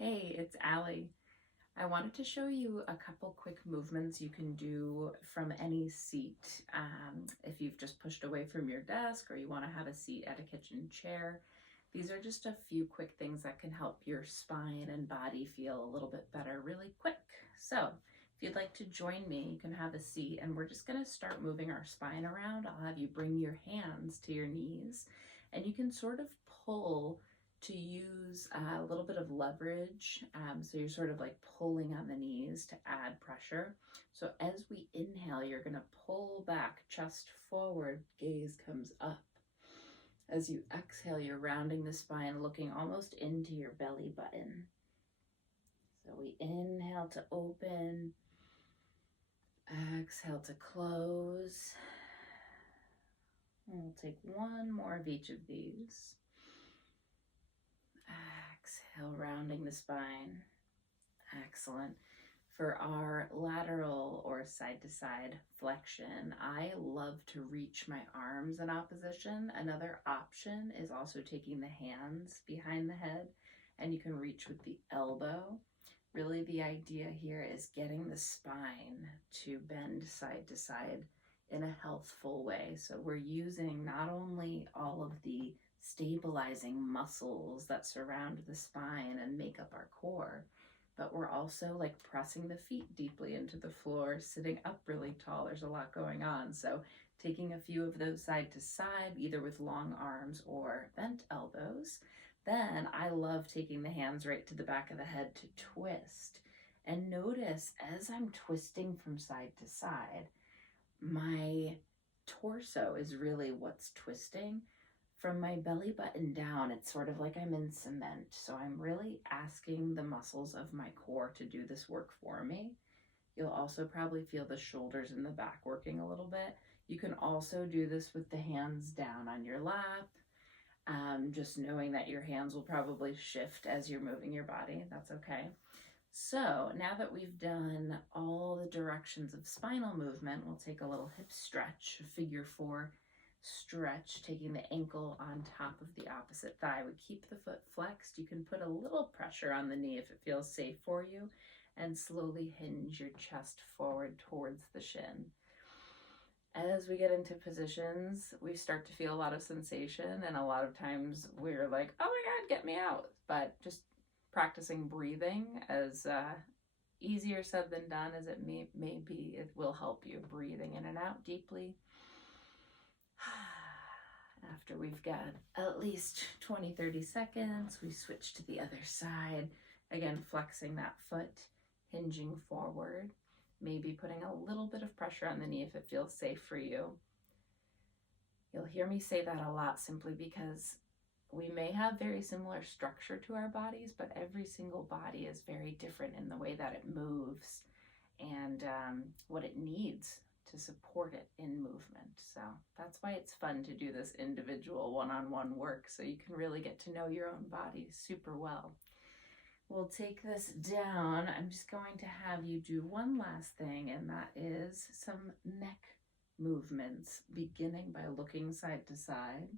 Hey, it's Allie. I wanted to show you a couple quick movements you can do from any seat. If you've just pushed away from your desk or you want to have a seat at a kitchen chair, these are just a few quick things that can help your spine and body feel a little bit better really quick. So, if you'd like to join me, you can have a seat and we're just going to start moving our spine around. I'll have you bring your hands to your knees and you can sort of pull to use a little bit of leverage. So you're sort of like pulling on the knees to add pressure. So as we inhale, you're going to pull back, chest forward, gaze comes up. As you exhale, you're rounding the spine, looking almost into your belly button. So we inhale to open, exhale to close. And we'll take one more of each of these. Exhale, rounding the spine. Excellent. For our lateral or side to side flexion, I love to reach my arms in opposition. Another option is also taking the hands behind the head, and you can reach with the elbow. Really, the idea here is getting the spine to bend side to side in a healthful way. So we're using not only all of the stabilizing muscles that surround the spine and make up our core, but we're also like pressing the feet deeply into the floor, sitting up really tall. There's a lot going on. So taking a few of those side to side, either with long arms or bent elbows. Then I love taking the hands right to the back of the head to twist. And notice as I'm twisting from side to side, my torso is really what's twisting. From my belly button down, it's sort of like I'm in cement. So I'm really asking the muscles of my core to do this work for me. You'll also probably feel the shoulders and the back working a little bit. You can also do this with the hands down on your lap. Just knowing that your hands will probably shift as you're moving your body. That's okay. So now that we've done all the directions of spinal movement, we'll take a little hip stretch, figure four stretch, taking the ankle on top of the opposite thigh. We keep the foot flexed. You can put a little pressure on the knee if it feels safe for you, and slowly hinge your chest forward towards the shin. As we get into positions, we start to feel a lot of sensation, and a lot of times we're like, oh my God, get me out. But just practicing breathing, as easier said than done as it may be, it will help you breathing in and out deeply. After we've got at least 20-30 seconds, we switch to the other side. Again, flexing that foot, hinging forward, maybe putting a little bit of pressure on the knee if it feels safe for you. You'll hear me say that a lot simply because we may have very similar structure to our bodies, but every single body is very different in the way that it moves and what it needs to support it in movement. So that's why it's fun to do this individual one-on-one work, so you can really get to know your own body super well. We'll take this down. I'm just going to have you do one last thing, and that is some neck movements, beginning by looking side to side.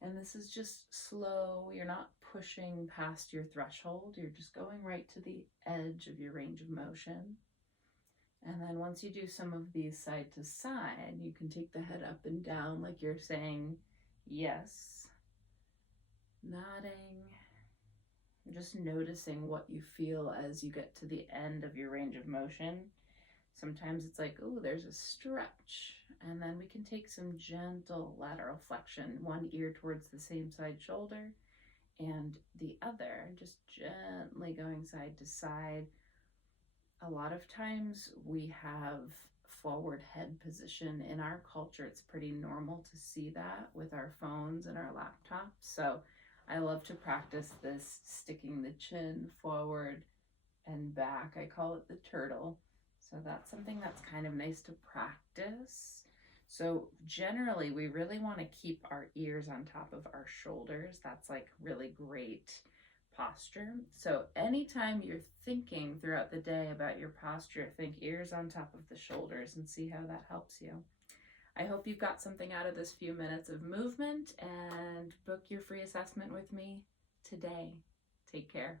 And this is just slow. You're not pushing past your threshold. You're just going right to the edge of your range of motion. And then once you do some of these side to side, you can take the head up and down like you're saying yes, nodding, just noticing what you feel as you get to the end of your range of motion. Sometimes it's like, oh, there's a stretch. And then we can take some gentle lateral flexion, one ear towards the same side shoulder and the other, just gently going side to side. A lot of times we have forward head position in our culture. It's pretty normal to see that with our phones and our laptops. So I love to practice this, sticking the chin forward and back. I call it the turtle. So that's something that's kind of nice to practice. So generally, we really want to keep our ears on top of our shoulders. That's like really great posture. So anytime you're thinking throughout the day about your posture, think ears on top of the shoulders and see how that helps you. I hope you've got something out of this few minutes of movement, and book your free assessment with me today. Take care.